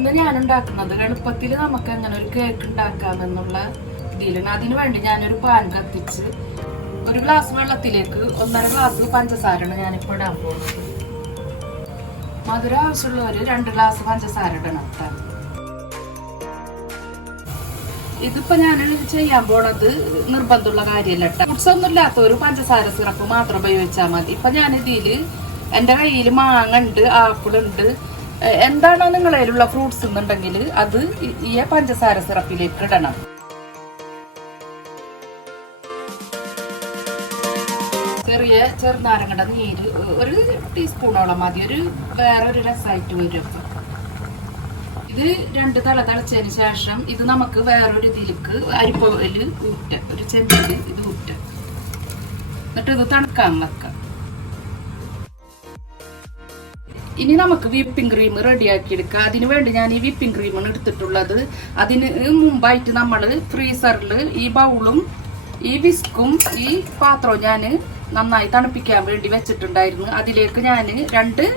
ഇന്ന് ഞാൻ ഉണ്ടാക്കുന്നത് എളുപ്പത്തിൽ നമുക്ക് എങ്ങനെ ഒരു കേക്ക് ഉണ്ടാക്കാമെന്നുള്ള ഇതിലാണ്. അതിനു വേണ്ടി ഞാനൊരു പാൻ കത്തിച്ച് ഒരു ഗ്ലാസ് വെള്ളത്തിലേക്ക് 1.5 ഗ്ലാസ് പഞ്ചസാരയാണ് ഞാനിപ്പോൾ ഇടാൻ പോകുന്നത്. മധുരം ആവശ്യമുള്ളവര് 2 ഗ്ലാസ് പഞ്ചസാര ഇടണം. ഇതിപ്പോ ഞാൻ ചെയ്യാൻ പോണത് നിർബന്ധമുള്ള കാര്യമല്ല. ഫ്രൂട്ട്സ് ഒന്നും ഇല്ലാത്തൊരു പഞ്ചസാര സിറപ്പ് മാത്രം ഉപയോഗിച്ചാൽ മതി. ഇപ്പൊ ഞാൻ ഇതില് എന്റെ കയ്യിൽ മാങ്ങ ഉണ്ട്, ആപ്പിൾ ഉണ്ട്, എന്താണോ നിങ്ങളുടെ കയ്യിലുള്ള ഫ്രൂട്ട്സ് എന്നുണ്ടെങ്കിൽ അത് ഈ പഞ്ചസാര സിറപ്പിലേക്ക് ഇടണം. ചെറിയ ചെറുനാരങ്ങയുടെ നീര് 1 ടീസ്പൂണോളം മതി. വേറൊരു രസമായിട്ട് വരും. ഇത് 2 തിള തിളച്ചതിന് ശേഷം ഇത് നമുക്ക് വേറൊരു ഇതിലേക്ക് അരിപ്പയില് ഊറ്റ, ഒരു ചെമ്പില് ഇത് ഊറ്റ, എന്നിട്ട് ഇത് തണുക്കാൻ വെക്കാം. ഇനി നമുക്ക് വിപ്പിംഗ് ക്രീം റെഡിയാക്കി എടുക്കാം. അതിനു വേണ്ടി ഞാൻ ഈ വിപ്പിംഗ് ക്രീമാണ് എടുത്തിട്ടുള്ളത്. അതിന് മുമ്പായിട്ട് നമ്മൾ ഫ്രീസറിൽ ഈ ബൗളും ഈ വിസ്കും ഈ പാത്രവും ഞാൻ നന്നായി തണുപ്പിക്കാൻ വേണ്ടി വെച്ചിട്ടുണ്ടായിരുന്നു. അതിലേക്ക് ഞാൻ 2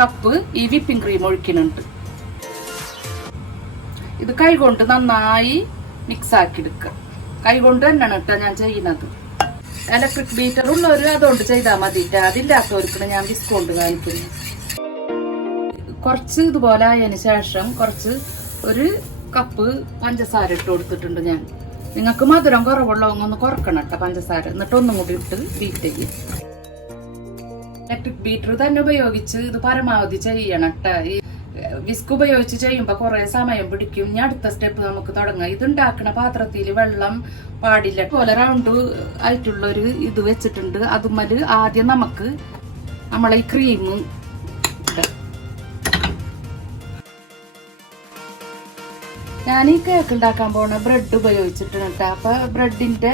കപ്പ് ഈ വിപ്പിംഗ് ക്രീം ഒഴിക്കുന്നുണ്ട്. ഇത് കൈകൊണ്ട് നന്നായി മിക്സ് ആക്കി എടുക്കുക. കൈകൊണ്ട് തന്നെയാണ് കേട്ടോ ഞാൻ ചെയ്യുന്നത്. ഇലക്ട്രിക് ബീറ്റർ ഉള്ളവർ അതുകൊണ്ട് ചെയ്താൽ മതിയിട്ട്, അതില്ലാത്തവർക്കാണ് ഞാൻ വിസ്ക് കൊണ്ട് കാണിക്കുന്നത്. കുറച്ച് ഇതുപോലെ ആയതിന് ശേഷം 1 കപ്പ് പഞ്ചസാര ഇട്ട് കൊടുത്തിട്ടുണ്ട് ഞാൻ. നിങ്ങൾക്ക് മധുരം കുറവുള്ള ഒന്ന് കുറക്കണം കേട്ടോ പഞ്ചസാര. എന്നിട്ട് ഒന്നും കൂടി ഇട്ട് ബീറ്റ് ചെയ്യും. ഇലക്ട്രിക് ബീറ്റർ തന്നെ ഉപയോഗിച്ച് ഇത് പരമാവധി ചെയ്യണം കേട്ടോ. ഈ വിസ്ക് ഉപയോഗിച്ച് ചെയ്യുമ്പോൾ കുറെ സമയം പിടിക്കും. ഇനി അടുത്ത സ്റ്റെപ്പ് നമുക്ക് തുടങ്ങാം. ഇത് ഉണ്ടാക്കുന്ന പാത്രത്തിൽ വെള്ളം പാടില്ല. പോലെ റൗണ്ട് ആയിട്ടുള്ളൊരു ഇത് വെച്ചിട്ടുണ്ട്. അതുമല് ആദ്യം നമുക്ക് നമ്മളെ ഈ ക്രീം ഞാൻ ഈ കേക്ക് ഉണ്ടാക്കാൻ പോണ ബ്രെഡ് ഉപയോഗിച്ചിട്ടുണ്ട്. അപ്പൊ ബ്രെഡിന്റെ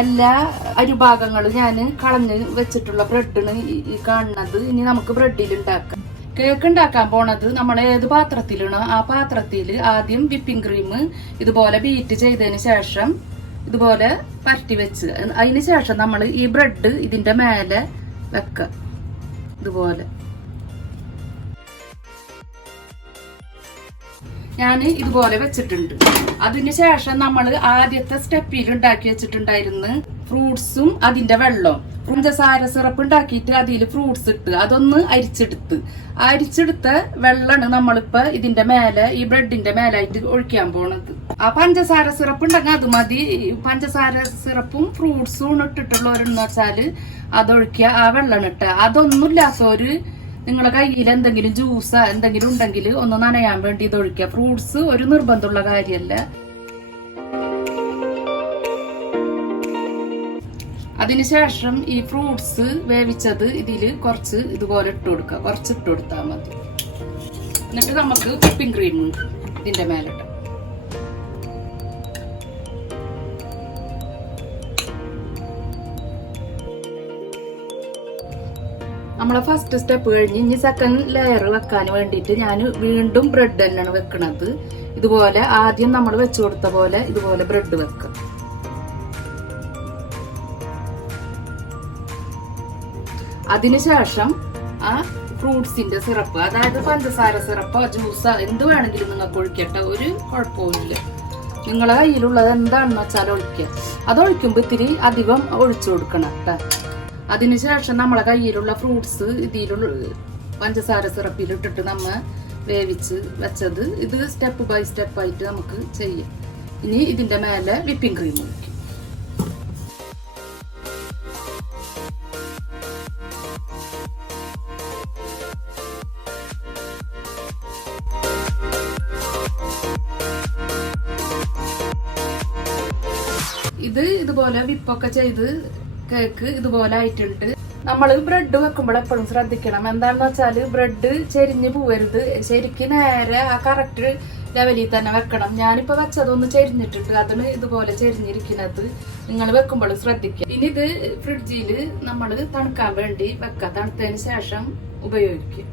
എല്ലാ അരിഭാഗങ്ങളും ഞാൻ കളഞ്ഞ് വെച്ചിട്ടുള്ള ബ്രെഡാണ് ഈ കാണുന്നത്. ഇനി നമുക്ക് ബ്രെഡിൽ ഉണ്ടാക്കാം. കേക്ക് ഉണ്ടാക്കാൻ പോണത് നമ്മൾ ഏത് പാത്രത്തിലാണോ ആ പാത്രത്തിൽ ആദ്യം വിപ്പിംഗ് ക്രീം ഇതുപോലെ ബീറ്റ് ചെയ്തതിന് ശേഷം ഇതുപോലെ പരട്ടി വെച്ച് അതിന് ശേഷം നമ്മൾ ഈ ബ്രെഡ് ഇതിന്റെ മേലെ വെക്ക. ഇതുപോലെ ഞാൻ ഇതുപോലെ വെച്ചിട്ടുണ്ട്. അതിനുശേഷം നമ്മൾ ആദ്യത്തെ സ്റ്റെപ്പിൽ ഉണ്ടാക്കി വെച്ചിട്ടുണ്ടായിരുന്നു ഫ്രൂട്ട്സും അതിന്റെ വെള്ളവും. പഞ്ചസാര സിറപ്പ് ഉണ്ടാക്കിയിട്ട് അതിൽ ഫ്രൂട്ട്സ് ഇട്ട് അതൊന്ന് അരിച്ചെടുത്ത വെള്ളമാണ് നമ്മളിപ്പോ ഇതിന്റെ മേലെ ഈ ബ്രെഡിന്റെ മേലായിട്ട് ഒഴിക്കാൻ പോണത്. ആ പഞ്ചസാര സിറപ്പ് ഉണ്ടെങ്കിൽ അത് മതി. പഞ്ചസാര സിറപ്പും ഫ്രൂട്ട്സും ഇട്ടിട്ടുള്ളവരെന്ന് വെച്ചാല് അതൊഴിക്കുക. ആ വെള്ളം ഇട്ട് അതൊന്നും ഇല്ലാത്തവര് നിങ്ങളുടെ കയ്യിൽ എന്തെങ്കിലും ജ്യൂസ് എന്തെങ്കിലും ഉണ്ടെങ്കിൽ ഒന്ന് നനയാൻ വേണ്ടി ഇത് ഒഴിക്കുക. ഫ്രൂട്ട്സ് ഒരു നിർബന്ധമുള്ള കാര്യമല്ല. അതിനുശേഷം ഈ ഫ്രൂട്ട്സ് വേവിച്ചത് ഇതിൽ കുറച്ച് ഇതുപോലെ ഇട്ട് കൊടുക്കുക. കുറച്ച് ഇട്ട് കൊടുത്താൽ മതി. എന്നിട്ട് നമുക്ക് വിപ്പിംഗ് ക്രീം ഇതിന്റെ മേലിട്ട് നമ്മളെ ഫസ്റ്റ് സ്റ്റെപ്പ് കഴിഞ്ഞ് ഇനി സെക്കൻഡ് ലെയർ വെക്കാൻ വേണ്ടിയിട്ട് ഞാൻ വീണ്ടും ബ്രെഡ് തന്നെയാണ് വെക്കണത്. ഇതുപോലെ ആദ്യം നമ്മൾ വെച്ചു കൊടുത്ത പോലെ ഇതുപോലെ ബ്രെഡ് വെക്കുക. അതിനുശേഷം ആ ഫ്രൂട്ട്സിന്റെ സിറപ്പ്, അതായത് പഞ്ചസാര സിറപ്പോ ജ്യൂസോ എന്ത് വേണമെങ്കിലും നിങ്ങൾക്ക് ഒഴിക്കട്ടെ, ഒരു കുഴപ്പമില്ല. നിങ്ങളെ കയ്യിലുള്ളത് എന്താണെന്ന് വെച്ചാൽ ഒഴിക്കുക. അതൊഴിക്കുമ്പോൾ ഇത്തിരി അധികം ഒഴിച്ചു കൊടുക്കണം കേട്ടോ. അതിനുശേഷം നമ്മളെ കയ്യിലുള്ള ഫ്രൂട്ട്സ് ഇതിലുള്ള പഞ്ചസാര സിറപ്പിൽ ഇട്ടിട്ട് നമ്മൾ വേവിച്ച് വെച്ചത് ഇത് സ്റ്റെപ്പ് ബൈ സ്റ്റെപ്പായിട്ട് നമുക്ക് ചെയ്യാം. ഇനി ഇതിന്റെ മേലെ വിപ്പിംഗ് ക്രീം ഒഴിക്കും. ഇതുപോലെ വിപ്പൊക്കെ ചെയ്ത് കേക്ക് ഇതുപോലെ ആയിട്ടുണ്ട്. നമ്മൾ ബ്രെഡ് വെക്കുമ്പോൾ എപ്പോഴും ശ്രദ്ധിക്കണം. എന്താണെന്ന് വെച്ചാല് ബ്രെഡ് ചെരിഞ്ഞ് പോവരുത്. ശരിക്കും നേരെ ആ കറക്റ്റ് ലെവലിൽ തന്നെ വെക്കണം. ഞാനിപ്പോ വെച്ചതൊന്ന് ചെരിഞ്ഞിട്ടുണ്ട്. അതിന് ഇതുപോലെ ചെരിഞ്ഞിരിക്കുന്നത് നിങ്ങൾ വെക്കുമ്പോൾ ശ്രദ്ധിക്കുക. ഇനി ഇത് ഫ്രിഡ്ജിൽ നമ്മൾ തണുക്കാൻ വേണ്ടി വെക്കാം. തണുത്തതിന് ശേഷം ഉപയോഗിക്കും.